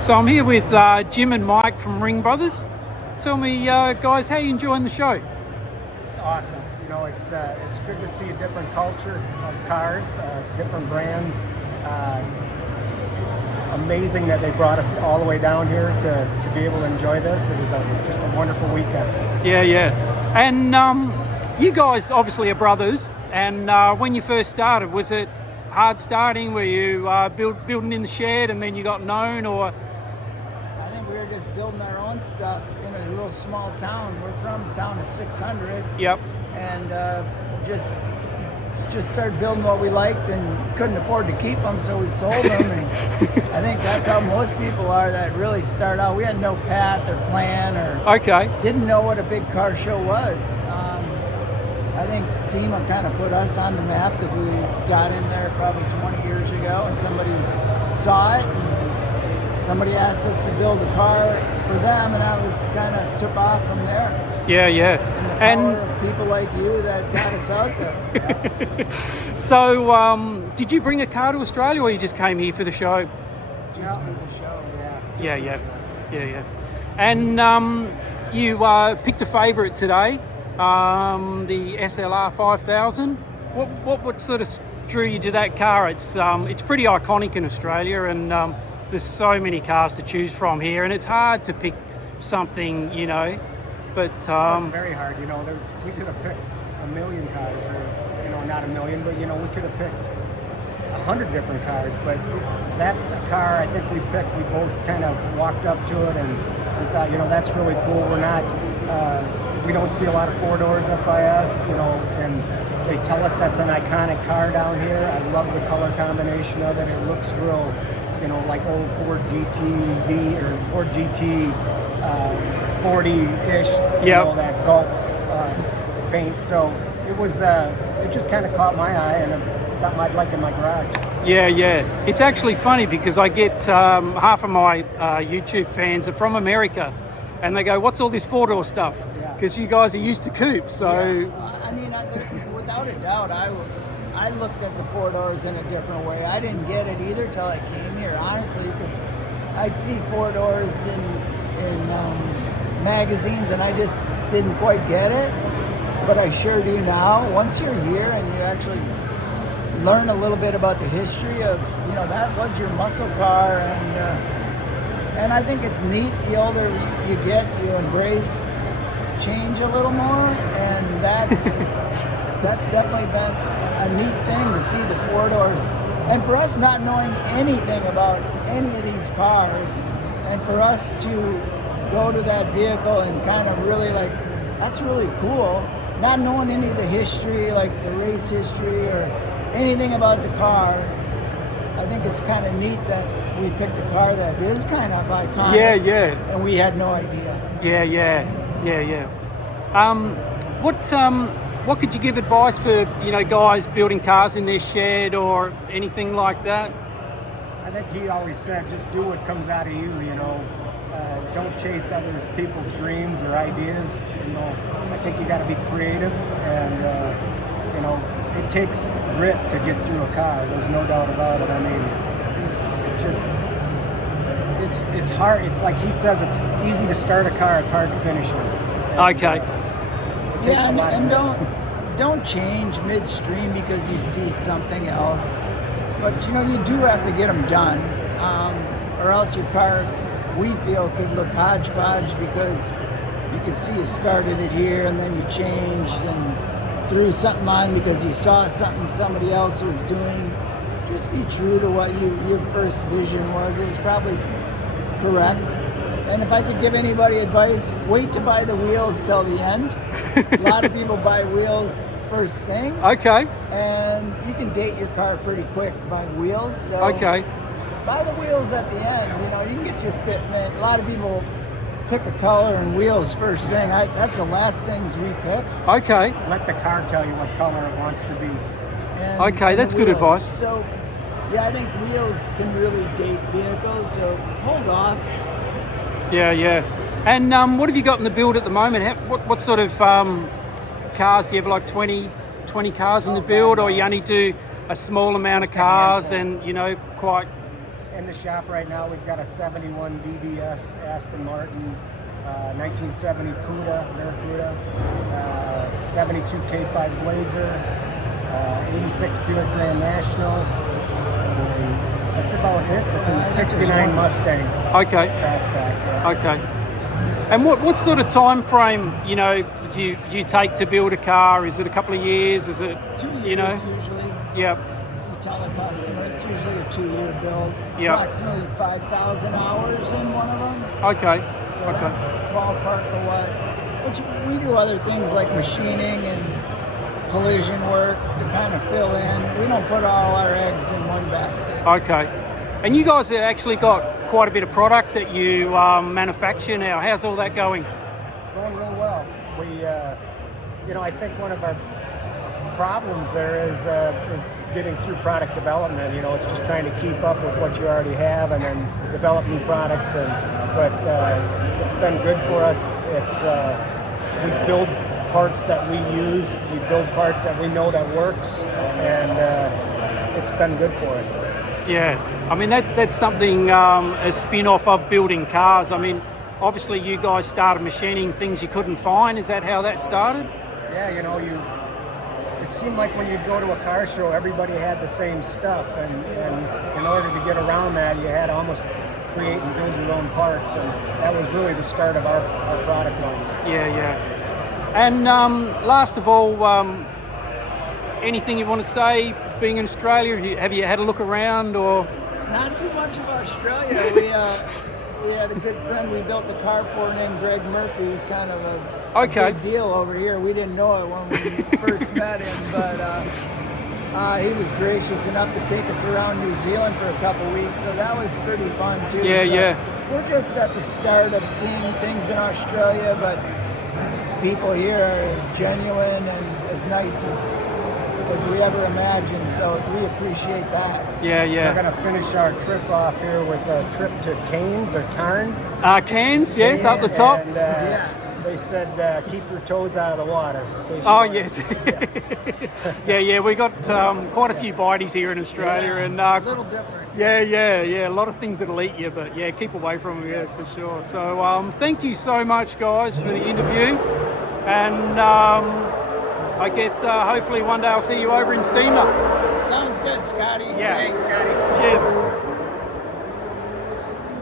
So I'm here with Jim and Mike from Ring Brothers. Tell me, guys, how are you enjoying the show? It's awesome. You know, it's good to see a different culture of cars, different brands. It's amazing that they brought us all the way down here to be able to enjoy this. It was just a wonderful weekend. Yeah. And you guys obviously are brothers. And when you first started, was it hard starting? Were you building in the shed and then you got known, or? I think we were just building our own stuff in a real small town. We're from a town of 600. Yep. And just started building what we liked and couldn't afford to keep them, so we sold them. And I think that's how most people are that really start out. We had no path or plan or didn't know what a big car show was. I think SEMA kind of put us on the map because we got in there probably 20 years ago and somebody saw it and somebody asked us to build a car for them, and I was kind of took off from there. Yeah. And the power of people like you that got us out there. Yeah. So, did you bring a car to Australia, or you just came here for the show? Just for the show, yeah. Yeah. And you picked a favourite today, the SLR 5000. What sort of drew you to that car? It's pretty iconic in Australia, and there's so many cars to choose from here, and it's hard to pick something, you know. But It's very hard. You know, we could have picked a million cars, or not a million, but we could have picked 100 different cars. But that's a car I think we picked. We both kind of walked up to it and thought, that's really cool. We don't see a lot of four doors up by us, and they tell us that's an iconic car down here. I love the color combination of it. It looks real, like old Ford GT or Ford GT 40-ish, that Gulf paint. So it just kind of caught my eye, and it's something I'd like in my garage. Yeah. It's actually funny because I get half of my YouTube fans are from America, and they go, "What's all this four-door stuff?" Because you guys are used to coupes, so. Yeah. I mean, without a doubt, I looked at the four doors in a different way. I didn't get it either till I came here, honestly, because I'd see four doors in magazines, and I just didn't quite get it. But I sure do now. Once you're here and you actually learn a little bit about the history of, that was your muscle car, and I think it's neat. The older you get, you embrace change a little more, and that's definitely been a neat thing to see the four doors. And for us not knowing anything about any of these cars, and for us to go to that vehicle and kind of really that's really cool, not knowing any of the history, like the race history or anything about the car. I think it's kind of neat that we picked a car that is kind of iconic. Yeah. And we had no idea. Yeah. What could you give advice for, guys building cars in their shed or anything like that? I think he always said, just do what comes out of you, don't chase other people's dreams or ideas. I think you got to be creative, and it takes grit to get through a car. There's no doubt about it. I mean, it's hard. It's like he says, it's easy to start a car, it's hard to finish it. Okay. Don't change midstream because you see something else. But you do have to get them done, or else your car, we feel, could look hodgepodge because you could see you started it here and then you changed and threw something on because you saw something somebody else was doing. Just be true to what your first vision was. It was probably correct. And if I could give anybody advice, wait to buy the wheels till the end. A lot of people buy wheels first thing. Okay. And you can date your car pretty quick by wheels. So okay. Buy the wheels at the end. You can get your fitment. A lot of people pick a color and wheels first thing. That's the last things we pick. Okay. Let the car tell you what color it wants to be. Okay, that's good advice. So, yeah, I think wheels can really date vehicles, so hold off. Yeah. And what have you got in the build at the moment? What sort of cars do you have? Like 20 cars in the build, or you only do a small amount of cars and quite? in the shop right now, we've got a 71 DBS Aston Martin, 1970 Barracuda, 72 K5 Blazer, 86 Buick Grand National. That's about it. That's a 69 Mustang. Okay. Fastback. Yeah. Okay. And what sort of time frame, you know, do you take to build a car? Is it a couple of years? Is it, 2 years you know? usually. Yep. If you tell a customer, it's usually a 2-year build. Yep. Approximately 5,000 hours in one of them. Okay. So Okay. that's ballpark of what. Which we do other things like machining and collision work to kind of fill in. We don't put all our eggs in one basket. Okay. And you guys have actually got quite a bit of product that you manufacture now. How's all that going? Going real well. We, you know, I think one of our problems there is getting through product development. You know, it's just trying to keep up with what you already have and then develop new products. But it's been good for us. It's we build parts that we use. We build parts that we know that works, and it's been good for us. Yeah, I mean that's something a spin-off of building cars. I mean, obviously you guys started machining things you couldn't find. Is that how that started? Yeah, you know, it seemed like when you'd go to a car show, everybody had the same stuff, and in order to get around that, you had to almost create and build your own parts, and that was really the start of our product line. Yeah, yeah. And last of all, anything you want to say? Being in Australia, have you had a look around or? Not too much of Australia. We had a good friend we built a car for named Greg Murphy. He's kind of a big deal over here. We didn't know it when we first met him, but he was gracious enough to take us around New Zealand for a couple weeks, so that was pretty fun too. Yeah, so yeah. We're just at the start of seeing things in Australia, but people here are as genuine and as nice as we ever imagined, so we appreciate that. Yeah, yeah. We're going to finish our trip off here with a trip to Cairns or Cairns. Cairns, yes, up the top. And they said keep your toes out of the water. Oh, yes. Yeah, we got quite a few bites here in Australia. Yeah, and a little different. Yeah. A lot of things that'll eat you, but yeah, keep away from them, yeah, for sure. So thank you so much, guys, for the interview. And I guess hopefully one day I'll see you over in SEMA. Sounds good, Scotty. Yeah. Thanks, Scotty. Cheers.